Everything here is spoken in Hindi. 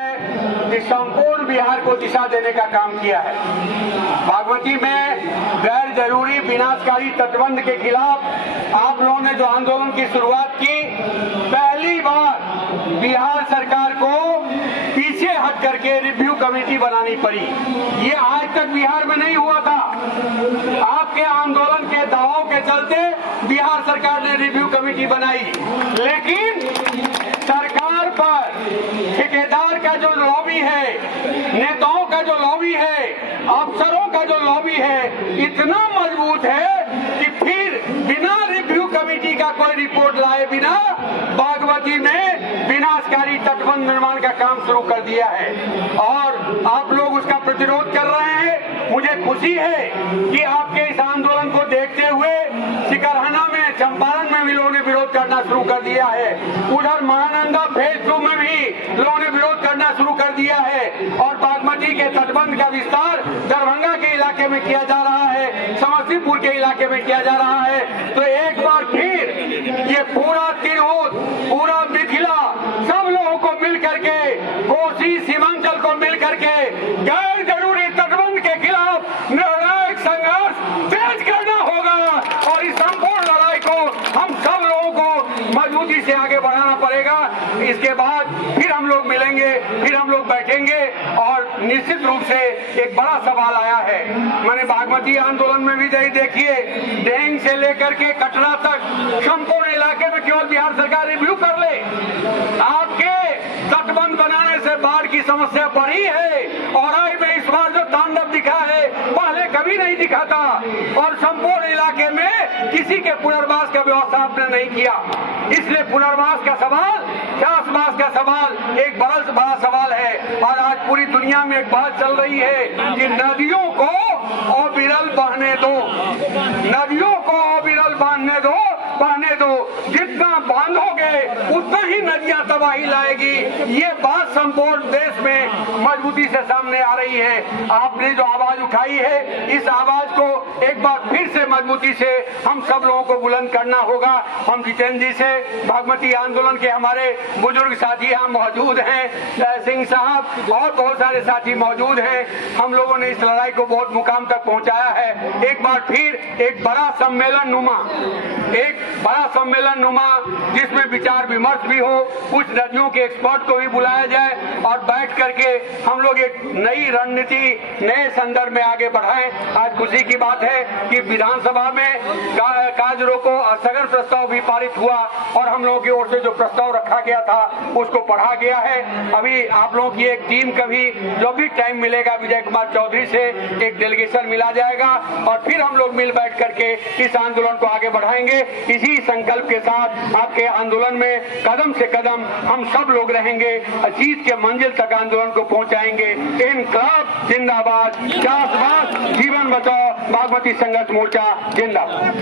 इस संपूर्ण बिहार को दिशा देने का काम किया है। बागमती में गैर जरूरी विनाशकारी तटबंध के खिलाफ आप लोगों ने जो आंदोलन की शुरुआत की, पहली बार बिहार सरकार को पीछे हट करके रिव्यू कमेटी बनानी पड़ी। ये आज तक बिहार में नहीं हुआ था। आपके आंदोलन के दबाव के चलते बिहार सरकार ने रिव्यू कमेटी बनाई, लेकिन सरकार पर ठेकेदार का जो लॉबी है, नेताओं का जो लॉबी है, अफसरों का जो लॉबी है, इतना मजबूत है कि फिर बिना रिव्यू कमेटी का कोई रिपोर्ट लाए बिना बागमती में विनाशकारी तटबंध निर्माण का काम शुरू कर दिया है और आप लोग उसका प्रतिरोध कर रहे हैं। मुझे खुशी है कि आपके इस आंदोलन को देखते हुए सिकरहना में, चंपारण में भी लोगों ने विरोध करना शुरू कर दिया है। उधर महानंदा फेज 2 में भी लोगों ने विरोध करना शुरू कर दिया है और बागमती के तटबंध का विस्तार दरभंगा के इलाके में किया जा रहा है, समस्तीपुर के इलाके में किया जा रहा है। तो एक बार फिर ये पूरा तिरहुत, पूरा मिथिला, सब लोगों को मिल करके, कोसी सीमांचल को मिल करके गैर जरूरी तटबंध के खिलाफ निर्णायक संघर्ष तेज करना होगा और इस संपूर्ण लड़ाई को हम सब लोगों को मजबूती से आगे बढ़ाना पड़ेगा। इसके बाद फिर हम लोग मिलेंगे, फिर हम लोग बैठेंगे और निश्चित रूप से एक बड़ा सवाल आया है। मैंने बागमती आंदोलन में भी देखिए, डेंग से लेकर के कटरा तक संपूर्ण इलाके में केवल बिहार सरकार रिव्यू कर ले। आपके तटबंध बनाने से बाढ़ की समस्या बढ़ी है और आज में इस बार जो तांडव दिखा है पहले कभी नहीं दिखा था और संपूर्ण इलाके में किसी के पुनर्वास का व्यवस्था आपने नहीं किया। इसलिए पुनर्वास का सवाल, चाषबास का सवाल एक बड़ा सवाल है और आज पूरी दुनिया में एक बात चल रही है कि नदियों को अविरल बहने दो, नदियों को अविरल बहने दो, जितना बांधोगे उतना ही नदियां तबाही लाएगी। ये बात संपूर्ण देश में मजबूती से सामने आ रही है। आपने जो आवाज उठाई है, इस आवाज को एक बार फिर से मजबूती से हम सब लोगों को बुलंद करना होगा। हम जितेंद्र जी से, बागमती आंदोलन के हमारे बुजुर्ग साथी यहाँ मौजूद हैं, सिंह साहब और बहुत सारे साथी मौजूद हैं। हम लोगों ने इस लड़ाई को बहुत मुकाम तक पहुंचाया है। एक बार फिर एक बड़ा सम्मेलन नुमा जिसमें विचार विमर्श भी हो, कुछ नदियों के एक्सपर्ट को भी बुलाया जाए और बैठ करके हम लोग एक नई रणनीति, नए संदर्भ में आगे बढ़ाएं। आज खुशी की बात है कि विधानसभा में काज रोको स्थगन प्रस्ताव भी पारित हुआ और हम लोगों की ओर से जो प्रस्ताव रखा गया था उसको पढ़ा गया है। अभी आप लोगों की एक टीम का भी जो भी टाइम मिलेगा विजय कुमार चौधरी से एक डेलीगेशन मिला जाएगा और फिर हम लोग मिल बैठ करके इस आंदोलन को आगे बढ़ाएंगे। इसी संकल्प के साथ आपके आंदोलन में कदम से कदम हम सब लोग रहेंगे, जीत के मंजिल तक आंदोलन को पहुंचाएंगे। इनकलाब जिंदाबाद, चाषबास जीवन बचाओ, बागमती संघर्ष मोर्चा जिंदाबाद।